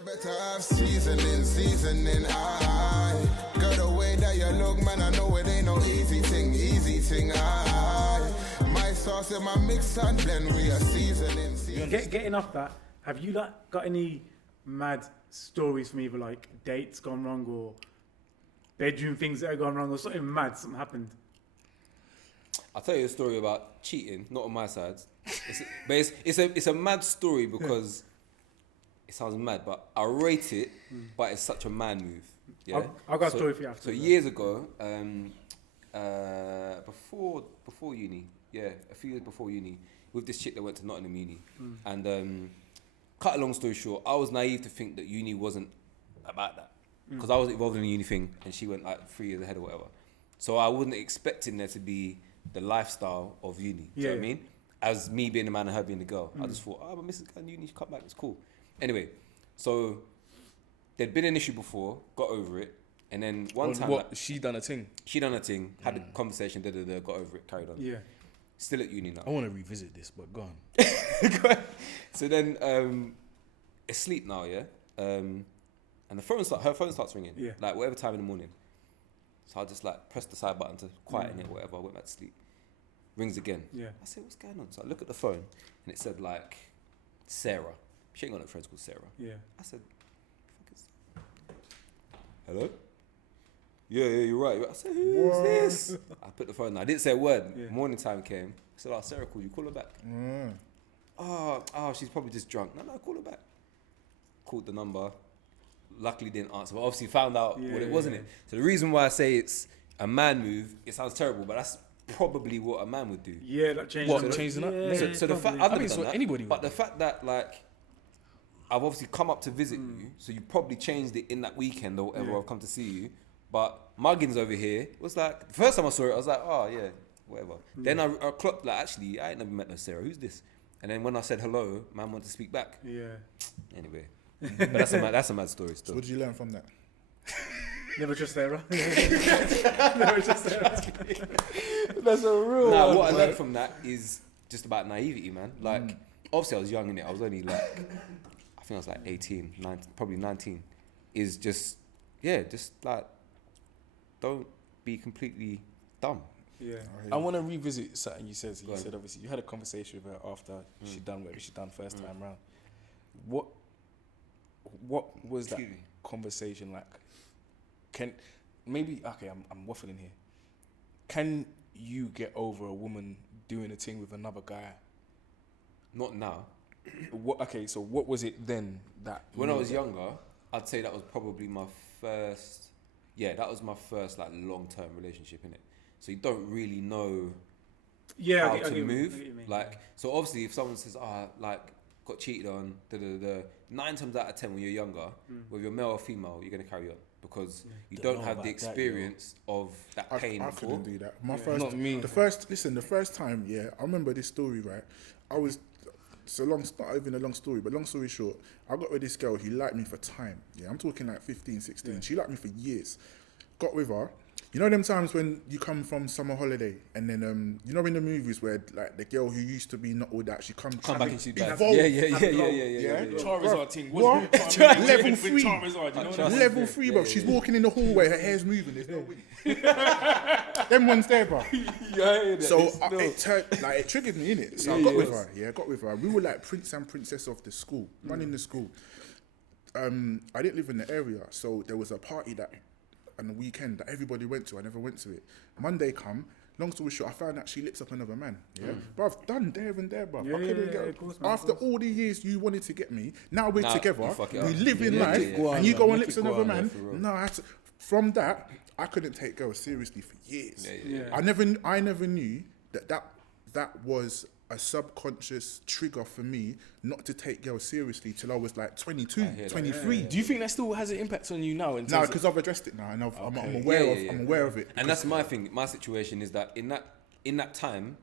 You better have seasoning, aye. Girl, the way that you look, man, I know it ain't no easy thing, aye. My sauce and my mix and blend, we are seasoning. Getting off that, have you got any mad stories from either like dates gone wrong or bedroom things that have gone wrong or something mad, something happened? I'll tell you a story about cheating, not on my side. It's a mad story because it sounds mad, but I rate it, but it's such a man move. Yeah? I've got a story for you after. So years ago, before uni, a few years before uni, with this chick that went to Nottingham Uni. And cut a long story short, I was naive to think that uni wasn't about that. Because I was involved in the uni thing and she went like 3 years ahead or whatever. So I wasn't expecting there to be the lifestyle of uni. Do you know what I mean? As me being the man and her being the girl. I just thought, but Mrs. Gunn, uni, she come back, it's cool. Anyway, so there'd been an issue before, got over it. And then one time... What, she done a thing? She done a thing, had a conversation, got over it, carried on. Yeah. Still at uni now. I want to revisit this, but go on. So then, asleep now, yeah? And her phone starts ringing, like whatever time in the morning. So I just like press the side button to quieten it, whatever. I went back to sleep. Rings again. Yeah. I said, what's going on? So I look at the phone and it said like, Sarah. She ain't got no friends called Sarah. Yeah. I said, fuck is that? Hello? Yeah, you're right. I said, who is this? I put the phone down. I didn't say a word. Yeah. Morning time came. I said, Sarah called you. Call her back. Oh, she's probably just drunk. No, call her back. Called the number. Luckily didn't answer, but obviously found out what it wasn't. So the reason why I say it's a man move, it sounds terrible, but that's probably what a man would do. Yeah, that changes. What, changing up? Yeah, so the fact, I've never done that, anybody but the fact that like I've obviously come up to visit you, so you probably changed it in that weekend or whatever. I've come to see you, but Muggins over here was like the first time I saw it, I was like, oh yeah, whatever. Then I clocked like actually I ain't never met no Sarah. Who's this? And then when I said hello, man wanted to speak back. Yeah. Anyway. But that's a mad story still. So what did you learn from that? Never trust Sarah. Never trust Sarah. That's a real one. What I learned from that is just about naivety, man. Like, obviously I was young in it. I was only like, I think I was like 18, 19, probably 19. Is just like, don't be completely dumb. Yeah. I want to revisit something you said. You said obviously you had a conversation with her after she done whatever she done first time round. What was that conversation like? I'm waffling here. Can you get over a woman doing a thing with another guy? Not now. So what was it then that... When I was younger, I'd say that was probably my first... Yeah, that was my first like long-term relationship, innit? So you don't really know how to move. Like, so obviously if someone says, got cheated on, 9 times out of 10 when you're younger, whether you're male or female, you're going to carry on because you don't have the experience of that pain I before. couldn't do that. Not me. The first time, I remember this story, right? It's not even a long story, but long story short, I got with this girl who liked me for time. Yeah, I'm talking like 15, 16. Yeah. She liked me for years. Got with her. You know them times when you come from summer holiday and then you know in the movies where like the girl who used to be not all that, she come back and she back. Yeah. Charizard team. What? Level 3. Charizard, you know Level 3, bro. She's walking in the hallway, her hair's moving, there's no way. Them ones there, bro. So it triggered me, innit? So I got with her. We were like prince and princess of the school, running the school. I didn't live in the area, so there was a party on the weekend that everybody went to. I never went to it. Monday come, long story short, I found out she lips up another man. Yeah, but I've done there and there, bro. After all the years you wanted to get me, now we're together. We live in life, and you go and lips another man. No, from that, I couldn't take girls seriously for years. I never knew that was a subconscious trigger for me not to take girls seriously till I was like 22, 23. Do you think that still has an impact on you now? No, because I've addressed it now and I'm aware of it. And that's my thing. My situation is that in that time,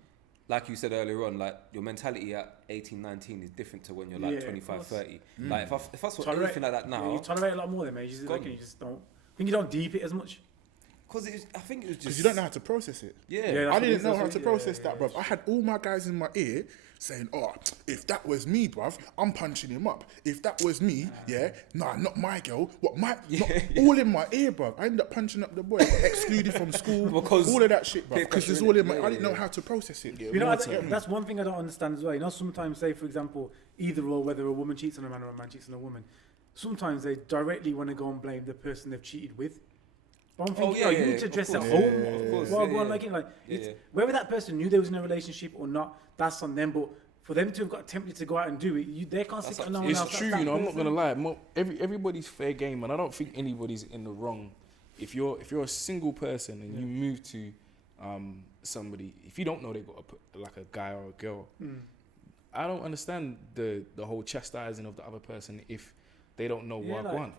like you said earlier on, like your mentality at 18, 19 is different to when you're like 25, 30. Like if I saw anything like that now, you tolerate a lot more than me. You just don't. I think you don't deep it as much. I think it was just... Because you don't know how to process it. Yeah. I didn't know how to process that, bro. I had all my guys in my ear saying, "Oh, if that was me, bruv, I'm punching him up. If that was me, not my girl. What not all in my ear, bruv. I ended up punching up the boy, got excluded from school, because all of that shit, bruv. Because it's all in my. I didn't know how to process it. You know, that's one thing I don't understand as well. You know, sometimes, say for example, either or, whether a woman cheats on a man or a man cheats on a woman, sometimes they directly want to go and blame the person they've cheated with. But I'm thinking, you need to address at home. Whether that person knew they was in a relationship or not, that's on them. But for them to have got tempted to go out and do it, they can't stick on no one else. It's true, you know. I'm not gonna lie. Everybody's fair game, and I don't think anybody's in the wrong. If you're a single person and you move to somebody, if you don't know they got a guy or a girl, I don't understand the whole chastising of the other person if they don't know what I want.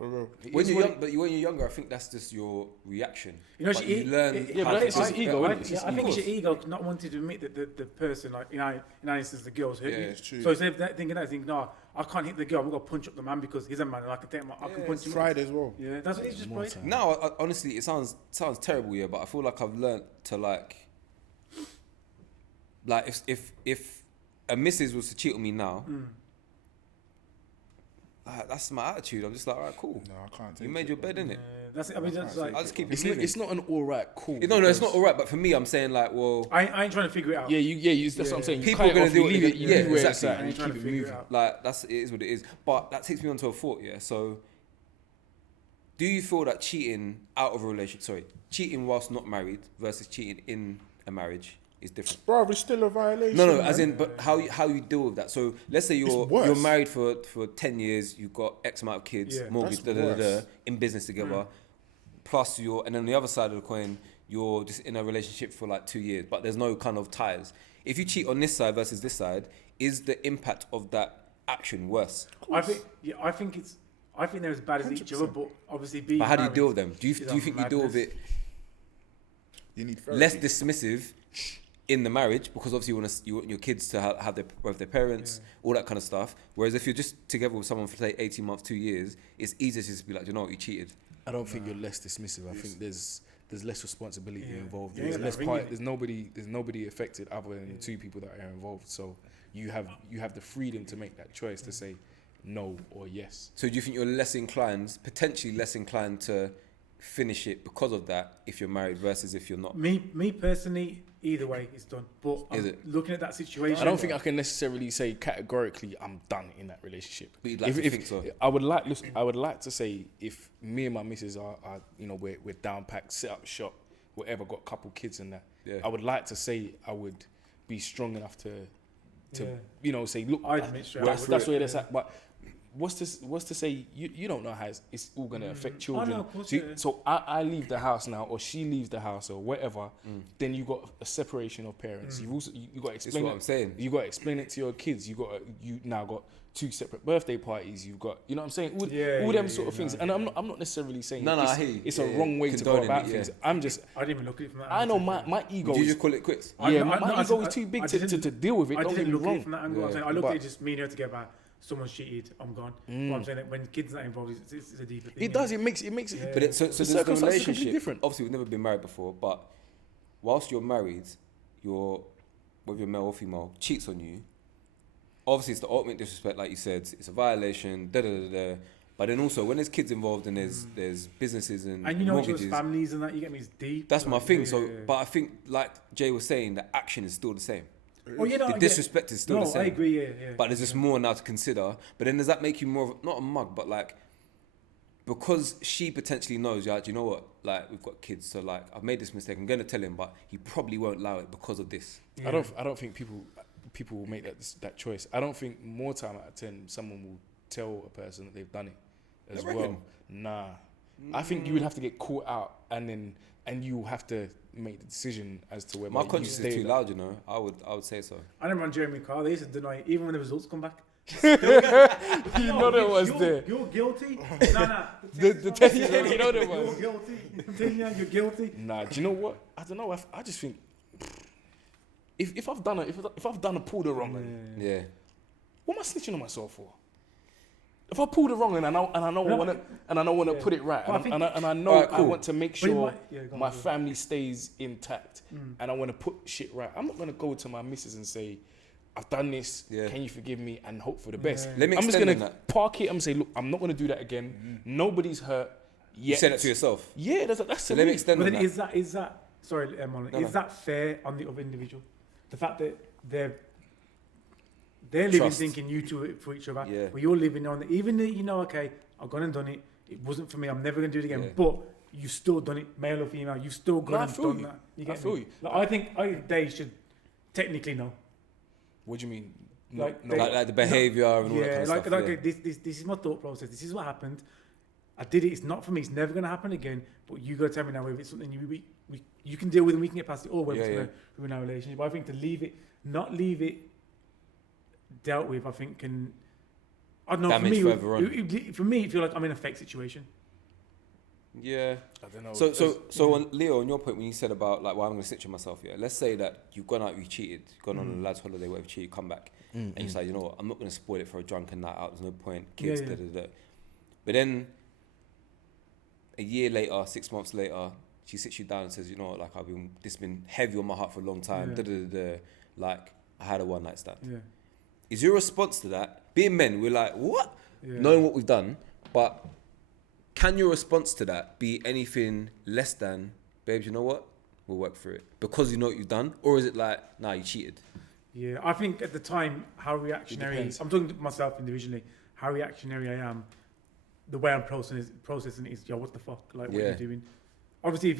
When you're younger, I think that's just your reaction. You know, you learn. But it's just ego. I think it's your ego not wanting to admit that the person, like in our instance, the girl's hurt you. It's true. So instead of thinking that, no, I can't hit the girl. I'm gonna punch up the man because he's a man, and I can take him. I can punch him. Pride as well. Yeah, that's what it's just pride. Now, honestly, it sounds terrible, but I feel like I've learnt to like if a missus was to cheat on me now. That's my attitude. I'm just like, all right, cool. No, I can't. You made your bed, innit? That's it. I mean, that's like, I just keep it moving. It's not an all right, cool. No, it's not all right. But for me, I'm saying like, well, I ain't trying to figure it out. That's what I'm saying. People are gonna do it. Exactly. I ain't trying to figure it out. Like it is what it is. But that takes me on to a thought. So, do you feel that cheating cheating whilst not married versus cheating in a marriage is different? Bro, it's still a violation. No, as in, but how you deal with that? So let's say you're married for 10 years, you've got X amount of kids, mortgage, in business together, plus and then on the other side of the coin, you're just in a relationship for like 2 years, but there's no kind of ties. If you cheat on this side versus this side, is the impact of that action worse? I think they're as bad as each other, but obviously being. But how do you married deal with them? Do you think you deal with it? You need therapy. Less dismissive in the marriage, because obviously you want your kids to have their parents, all that kind of stuff. Whereas if you're just together with someone for say 18 months, 2 years, it's easier to just be like, you know what, you cheated. I don't think you're less dismissive. I think there's less responsibility involved. There's nobody affected other than the two people that are involved. So you have the freedom to make that choice to say no or yes. So do you think you're potentially less inclined to finish it because of that if you're married versus if you're not? Me personally, either way, it's done. But looking at that situation, I don't think I can necessarily say categorically I'm done in that relationship. But you'd like to think so. I would like to say if me and my missus are we're down packed, set up shop, whatever, got a couple kids and that. Yeah. I would like to say I would be strong enough to say, look, that's where that's at. But what's to say you don't know how it's all going to affect children. Oh, no, so I leave the house now, or she leaves the house, or whatever. Then you got a separation of parents. You got to explain. That's what I'm saying. You got to explain it to your kids. You now got 2 separate birthday parties. You've got, you know what I'm saying? All them sort of things. And I'm not necessarily saying it's a wrong way to go about things. I didn't even look at it from that. I know my ego. Did you just call it quits? Yeah, my ego is too big to deal with it. I don't didn't get me look at wrong. it from that angle. I looked at it just me and her together. Someone's cheated, I'm gone. But I'm saying that when kids are involved, it's a deeper thing. It does. It makes it. But so there's the relationship. Different. Obviously, we've never been married before, but whilst you're married, whether you're male or female, cheats on you. Obviously, it's the ultimate disrespect, like you said. It's a violation. But then also, when there's kids involved and there's businesses and mortgages, families and that, you get me, it's deep. That's my thing. But I think, like Jay was saying, the action is still the same. The disrespect is still the same. I agree, yeah. But there's just more now to consider. But then does that make you more of, not a mug, but like, because she potentially knows, do you know what? Like, we've got kids, so like, I've made this mistake. I'm going to tell him, but he probably won't allow it because of this. Yeah. I don't think people will make that choice. I don't think more time out of 10 someone will tell a person that they've done it as well. Nah. I think you would have to get caught out and you have to make the decision as to whether my conscience is too loud, I would say so. I didn't run Jeremy Carr. They used to deny it, even when the results come back. There was there. You're guilty. Nah. The test, you know there was. You're guilty. You're guilty. Nah, do you know what? I don't know. I just think if I've done a pull the wrong one, what am I snitching on myself for? If I pull the wrong and I don't want to put it right, and I know I want to make sure my family stays intact, and I want to put shit right, I'm not gonna go to my missus and say, I've done this. Can you forgive me and hope for the best? Let me I'm just extend gonna on that. park it. I'm gonna say, look, I'm not gonna do that again. Nobody's hurt. You said that to yourself. Yeah, that's so let me extend but on then that. is that sorry, Marlon, is that fair on the other individual? The fact that they're living Trust. thinking you two are for each other, Yeah. but you're living on it. Even though you know, okay, I've gone and done it. It wasn't for me. I'm never gonna do it again. Yeah. But you still done it, male or female. You still gone and done that. You get feel me? you. Like, I think they should technically know. What do you mean? Like, Like the behaviour and all that kind of stuff. Like this is my thought process. This is what happened. I did it. It's not for me. It's never gonna happen again. But you gotta tell me now whether it's something you can deal with and we can get past it, or whether it's in our relationship. But I think to not leave it dealt with, I think can. I don't know. Damage for further me, for me, it feels like I'm in a fake situation. Yeah. I don't know. So on Leo, on your point when you said about like, I'm going to situate myself here. Let's say that you've gone out, you cheated, gone on a lad's holiday, whatever, cheated, come back, and you say, you know what, I'm not going to spoil it for a drunken night out. There's no point, kids, da da da. But then a year later, 6 months later, she sits you down and says, you know what, like this has been heavy on my heart for a long time. Da da da. Like I had a one night stand. Yeah. Is your response to that? Being men, we're like, what? Yeah. Knowing what we've done, but can your response to that be anything less than, babes, you know what? We'll work through it. Because you know what you've done? Or is it like, nah, you cheated? Yeah, I think at the time, how reactionary, I'm talking to myself individually, how reactionary I am, the way I'm processing it is, yo, what the fuck? Like, what are you doing? Obviously,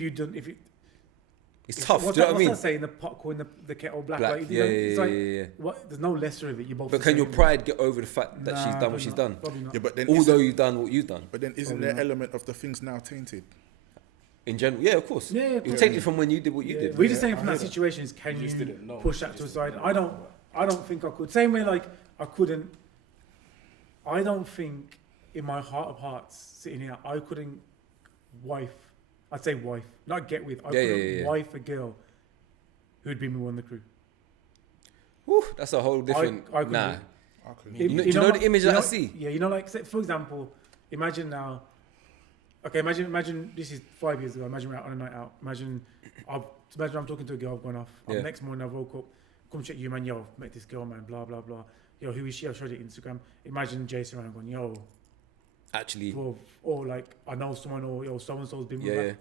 it's tough, do you know what I mean? What's that saying? The pot calling the kettle black. Like, there's no lesser of it. You're both. But can your pride get over the fact that she's done what she's done? Probably not. Yeah, but then although you've done what you've done. But then isn't there element of the things now tainted? In general, yeah, of course. Yeah, it's tainted from when you did what you did. We're just saying from that situation is, can you push that to a side? I don't think I could. Same way, like I couldn't. I don't think in my heart of hearts, sitting here, I couldn't I'd say wife, not get with. I couldn't wife a girl who'd been with me on the crew. Whew, that's a whole different. I nah. You know the image that I see? Yeah, you know, like for example, imagine now. Okay, imagine this is 5 years ago. Imagine we're out on a night out. Imagine I'm talking to a girl. I've gone off. Yeah. Next morning I woke up. Come check you, man. Yo, met this girl, man. Blah blah blah. Yo, who is she? I showed it Instagram. Imagine Jason around going, yo. Actually. Or like I know someone, or yo, so and so's been with Yeah. her.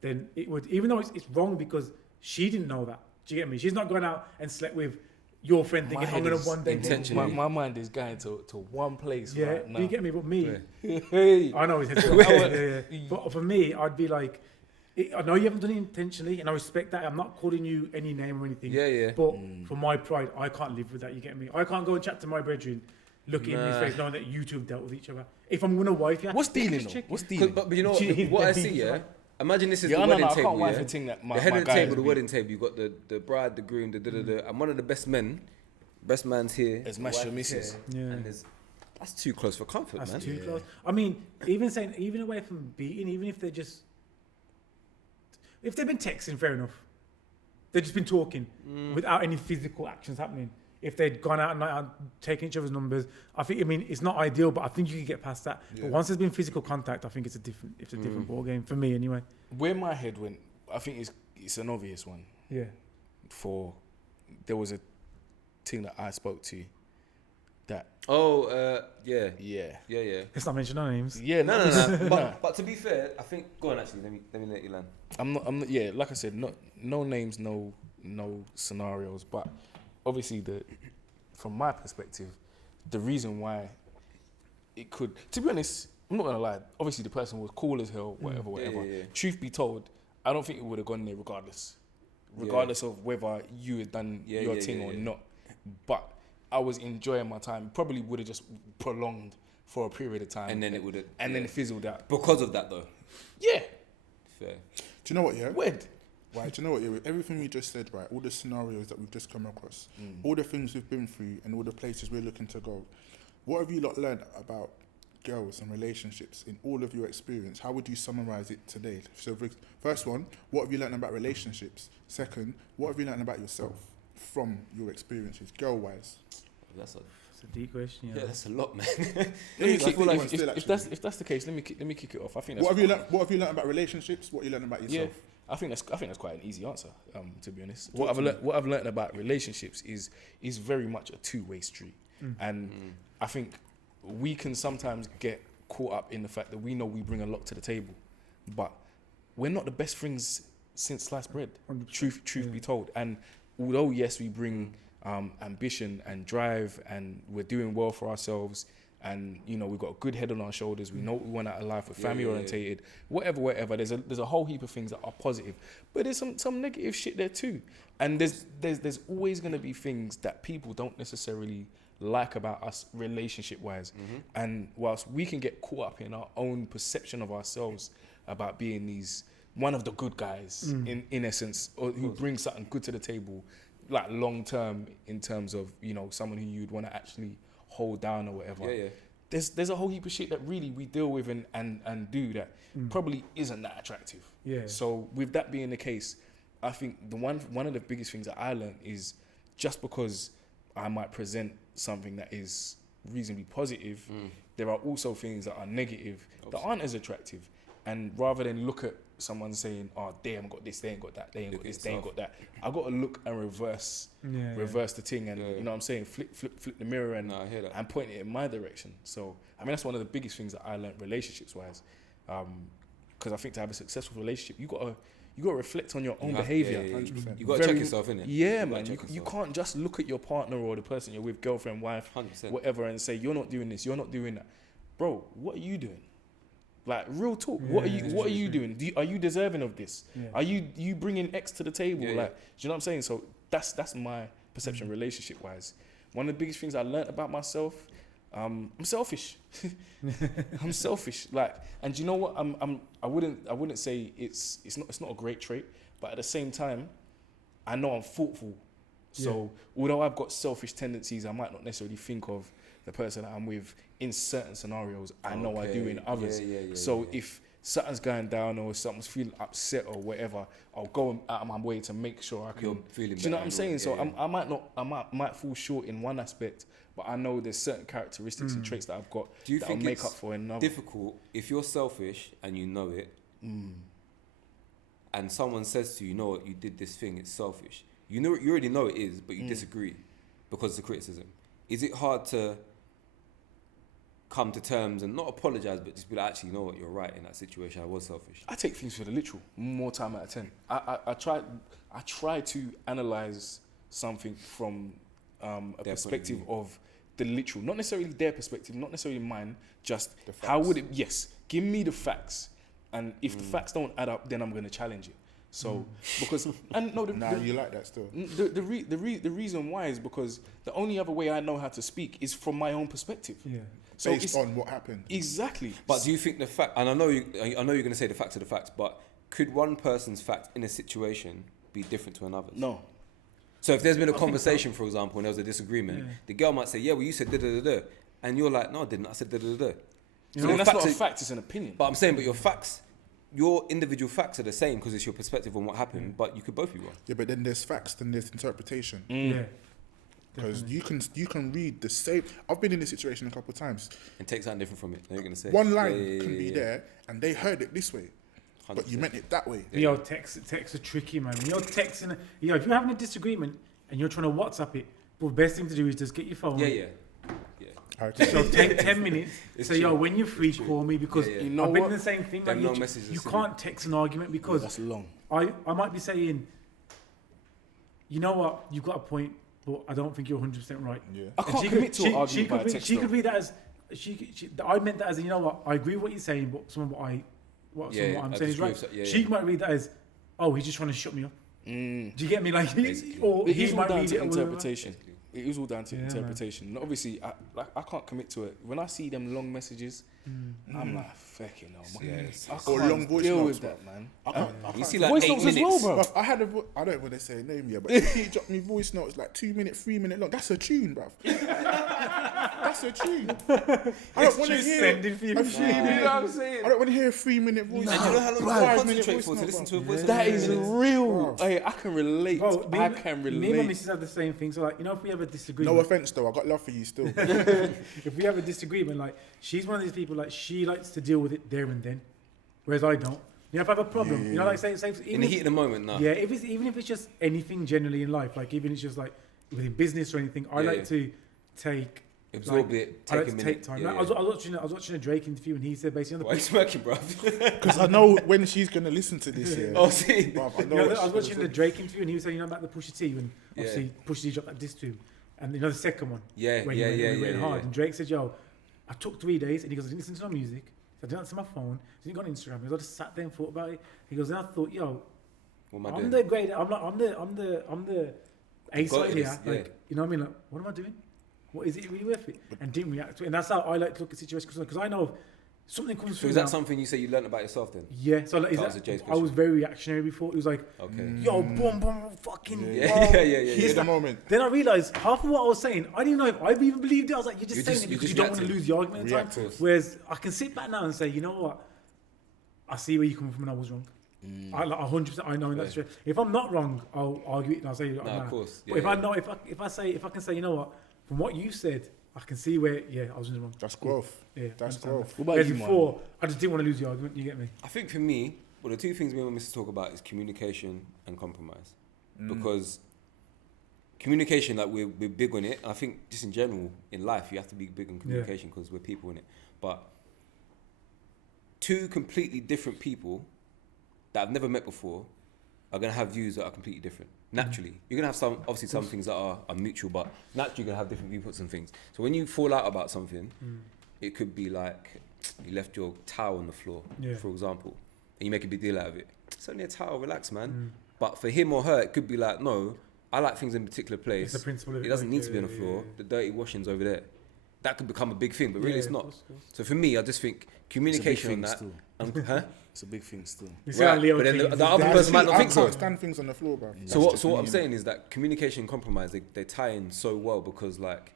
Then it would, even though it's wrong because she didn't know that. Do you get me? She's not going out and slept with your friend thinking I'm gonna one day. Intentionally. My mind is going to one place. Yeah, right now. do you get me? But me, Hey. I know his head's yeah. But for me, I'd be like, I know you haven't done it intentionally, and I respect that. I'm not calling you any name or anything. Yeah. But for my pride, I can't live with that. You get me? I can't go and chat to my brethren, look in his face, knowing that you two have dealt with each other. If I'm gonna wife you, What's dealing though? What's dealing? But you know what I see, yeah? Imagine this is the I wedding can't table, wife yeah? a thing that my The head of the guy table, is the being- wedding table, you got the bride, the groom, and one of the best man's here. It's Master Mrs. Yeah. And that's too close for comfort, That's man. too close. I mean, even away from beating, even if they've been texting, fair enough. They've just been talking without any physical actions happening. If they'd gone out and night out, taking each other's numbers, I mean, it's not ideal, but I think you can get past that. Yeah. But once there's been physical contact, I think it's a different ball game for me, anyway. Where my head went, I think it's an obvious one. Yeah. There was a thing that I spoke to that. Oh, yeah. Let's not mention our names. Yeah, No. But to be fair, I think, go on actually, let me let you land. I'm not, yeah, like I said, no names, no scenarios, but obviously from my perspective, the reason why it could, to be honest, I'm not gonna lie, obviously the person was cool as hell, whatever. Yeah. Truth be told, I don't think it would have gone there regardless of whether you had done your thing or not. But I was enjoying my time. Probably would have just prolonged for a period of time, And then it would have, then it fizzled out. because of that though. Yeah. Fair. Do you know what? Yeah. Weird. Right, do you know what? Yeah, with everything we just said, right, all the scenarios that we've just come across, all the things we've been through, and all the places we're looking to go, what have you lot learned about girls and relationships in all of your experience? How would you summarize it today? So, first one, what have you learned about relationships? Second, what have you learned about yourself from your experiences, girl-wise? That's It's a deep question. Yeah, that's a lot, man. If that's the case, let me kick it off. I think that's what have you learned about relationships? What you learned about yourself? Yeah, I think that's quite an easy answer. To be honest, what I've learned about relationships is very much a two-way street, and I think we can sometimes get caught up in the fact that we know we bring a lot to the table, but we're not the best friends since sliced bread. 100%. Truth be told, and although yes, we bring ambition and drive, and we're doing well for ourselves, and we've got a good head on our shoulders. We know what we want out of life. We're family orientated. Whatever. There's a whole heap of things that are positive, but there's some negative shit there too. And there's always going to be things that people don't necessarily like about us relationship wise. And whilst we can get caught up in our own perception of ourselves about being one of the good guys in essence, or who brings something good to the table, like long term in terms of someone who you'd want to actually hold down or whatever. There's a whole heap of shit that really we deal with and do that probably isn't that attractive. So with that being the case, I think the one of the biggest things that I learned is, just because I might present something that is reasonably positive, there are also things that are negative that aren't as attractive. And rather than look at someone saying, "Oh, they haven't got this, they ain't got that, they ain't got this, they ain't got that," I got to look and reverse the thing, and you know what I'm saying, flip the mirror and point it in my direction. So I mean, that's one of the biggest things that I learned relationships wise, because I think to have a successful relationship, you got to reflect on your own behavior. You got to check yourself, innit? Yeah, man. You can't just look at your partner or the person you're with, girlfriend, wife, 100%. whatever, and say, "You're not doing this, you're not doing that." Bro, what are you doing? Like, real talk. What are you doing? Are you deserving of this? Are you bringing X to the table? Do you know what I'm saying? So that's my perception relationship wise. One of the biggest things I learned about myself, I'm selfish. I'm selfish. Like, and you know what? I wouldn't say it's not a great trait, but at the same time, I know I'm thoughtful. So although I've got selfish tendencies, I might not necessarily think of the person that I'm with in certain scenarios. I know I do in others. So if something's going down or something's feeling upset or whatever, I'll go out of my way to make sure I can. Do you know what I'm saying? So I might fall short in one aspect, but I know there's certain characteristics and traits that I've got that I'll make up for in another. Difficult if you're selfish and you know it, and someone says to you, "You know what, you did this thing, it's selfish." You already know it is, but you disagree because of the criticism. Is it hard to come to terms and not apologize, but just be like, "Actually, you know what, you're right in that situation. I was selfish." I take things for the literal more time out of 10. I try to analyze something from a perspective of the literal, not necessarily their perspective, not necessarily mine. Just how would it? Yes, give me the facts, and if the facts don't add up, then I'm going to challenge it. So because and no, you like that still. The reason why is because the only other way I know how to speak is from my own perspective. So based on what happened. Exactly. But do you think the fact, and I know you're going to say the facts are the facts, but could one person's fact in a situation be different to another's? No. So if there's been a conversation, for example, and there was a disagreement, the girl might say, "Yeah, well, you said da-da-da-da," and you're like, "No, I didn't. I said da-da-da-da." So that's not a fact, it's an opinion. But I'm saying, but your individual facts are the same because it's your perspective on what happened, but you could both be wrong. Yeah, but then there's facts, then there's interpretation. Because you can read the same. I've been in this situation a couple of times. And take something different from it. You're gonna say one line can be there, and they heard it this way, 100%. But you meant it that way. Yo, texts are tricky, man. When you're texting, if you're having a disagreement and you're trying to WhatsApp it, the best thing to do is just get your phone. So take 10 minutes. So yo, when you're free, call me, because you know I've been in the same thing. Like you can't text an argument because that's long. I might be saying, "You know what, you've got a point, but I don't think you're 100% right." I can't commit to an argument by text. She could read that as I meant that as, you know what, I agree with what you're saying, but what I'm saying is right. She might read that as, "Oh, he's just trying to shut me up." Do you get me? Like, or he might read it interpretation. It is all down to interpretation. And obviously, I can't commit to it. When I see them long messages I'm like, fucking hell, man. Yes. I Or can't long voice deal notes, with that, man. You see, like Voice 8 notes as minutes. well, bro. Bruv, I had I don't want to say a name yet, but if he dropped me voice notes like 2 minute, 3 minute long, that's a tune, bruv. That's a tune. I don't want to hear sending for you. a 3 minute. You know what I'm saying? I don't want to hear a 3 minute voice. And you know how long you 5 minute concentrate voice for to note, listen bruv. to a voice? That of is 8 minutes? real. Hey, I can relate. Bro, I can Me and my relate. missus have the same thing. So like, you know, if we have a disagreement, No offense though, I got love for you still. if we have a disagreement, like she's one of these people, like she likes to deal with it there and then, whereas I don't. You know, if I have a problem, you know, like same In the heat of the moment, no. Yeah, even if it's just anything generally in life, like even if it's just like within business or anything, I like to take. Absorb it, take a minute. Take time. Yeah, Like, I was watching a Drake interview and he said basically. Why are you smirking, bro? Because I know when she's going to listen to this. Yeah. Oh, see. Bruv, I You know know, what I was she's watching gonna the Drake interview and he was saying, you know, about the Pusha T when obviously Pusha T dropped that diss to him, and you know the second one. Yeah, when he went hard. And Drake said, "Yo, I took 3 days," and he goes, "I didn't listen to no music. I didn't answer my phone. I didn't go on Instagram. He goes, I just sat there and thought about it." He goes, "And I thought, yo, What am I I'm doing? the great. I'm the A side here. Yeah. Like, you know what I mean? Like, what am I doing? What is it really worth it?" And didn't react to it. And that's how I like to look at situations because I know if something comes So through. is that now- something you say you learned about yourself then? Yeah. So like, That was a Jay's I question. was very reactionary before. It was like, Okay. yo, boom, boom, fucking. Yeah. Here's the moment. Then I realised half of what I was saying, I didn't know if I even believed it. I was like, you're just You're saying just- it you're because just you don't want to reacting. lose the argument in time. Reactive. Whereas I can sit back now and say, you know what? I see where you're coming from and I was wrong. I like 100%. I know that's true. If I'm not wrong, I'll argue it and I'll say, No, of course. But if I know, if I can say, you know what? From what you said, I can see where, I was wrong. That's growth. Yeah, That's I understand growth. that. What about Whereas you, before, I just didn't want to lose the argument. You get me? I think for me, well, the two things me and my Mrs. talk about is communication and compromise. Because communication, like we're big on it. I think just in general in life, you have to be big on communication because we're people in it. But two completely different people that I've never met before are going to have views that are completely different. Naturally. You're going to have obviously some things that are mutual, but naturally you're going to have different viewpoints and things. So when you fall out about something, it could be like you left your towel on the floor, for example, and you make a big deal out of it. It's only a towel, relax, man. But for him or her, it could be like, no, I like things in a particular place. It's the principle of it it, doesn't like, need to be on the floor. The dirty washing's over there. That could become a big thing, but really it's not. Of course. So for me, I just think communication on that. still. Huh? It's a big thing still. You see how Right, Leo but then thinks the other he's- person might not I think so. can't stand things on the floor, bro. So what I'm saying is that communication and compromise, they tie in so well because like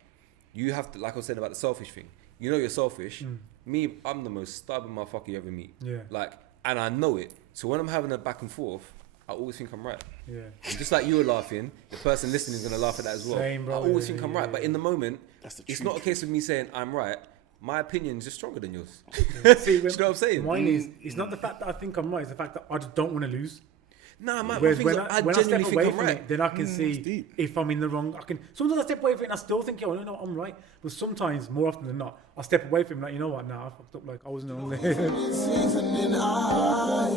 you have to, like I was saying about the selfish thing, you know you're selfish. Me, I'm the most stubborn motherfucker you ever meet. Yeah. Like, and I know it. So when I'm having a back and forth, I always think I'm right. Yeah. And just like you were laughing, the person listening is gonna laugh at that as well. Same, bro. I always Yeah, think I'm yeah, right, but in the moment, That's the it's truth. not a case of me saying I'm right. My opinion is just stronger than yours. See, Do you know what I'm saying? Mine is, it's not the fact that I think I'm right, it's the fact that I just don't want to lose. Nah, man, Whereas things when are- I step genuinely away think I'm from right. it, then I can see deep. if I'm in the wrong. Sometimes I step away from it and I still think, yo, no, I'm right. But sometimes, more often than not, I step away from it like, you know what, nah, I fucked up, like I wasn't on there. Seasoning, I